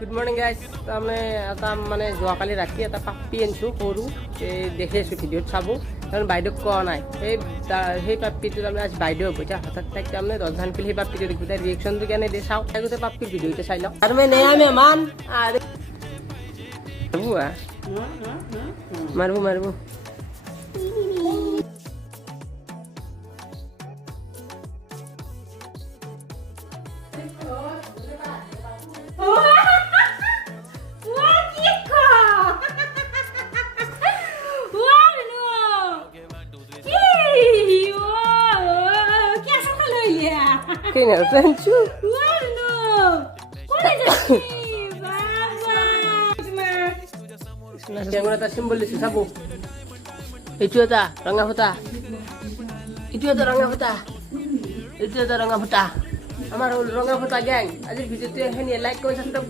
Good morning guys. তাৰমানে এটা মানে যোৱাকালি ৰাতি এটা পাপ্পি আনিছোঁ সৰু, দেখি আছোঁ ভিডিঅ'ত চাব, তাৰমানে বাইদেউক কোৱা নাই। সেই পাপ্পিটো তাৰমানে আজি বাইদেউ হ'ব। এতিয়া হঠাৎ তাইক তাৰমানে দৰজান খুলি সেই পাপ্পিটো দেখি তাই ৰিয়েকশ্যনটো কেনে দিয়ে চাওঁ। তাই গোটেই পাপ্পিৰ ভিডিঅ'টো চাই লওঁ। আৰু মানে নয়া মেহমান মাৰিব মাৰিব Kena rancu. Yang mana tak simbol itu sabu. Itu ada rangga huta. Itu ada rangga huta. Itu ada rangga huta. Amar rangga huta gang. Aja video tu yang ni like, comment, subscribe,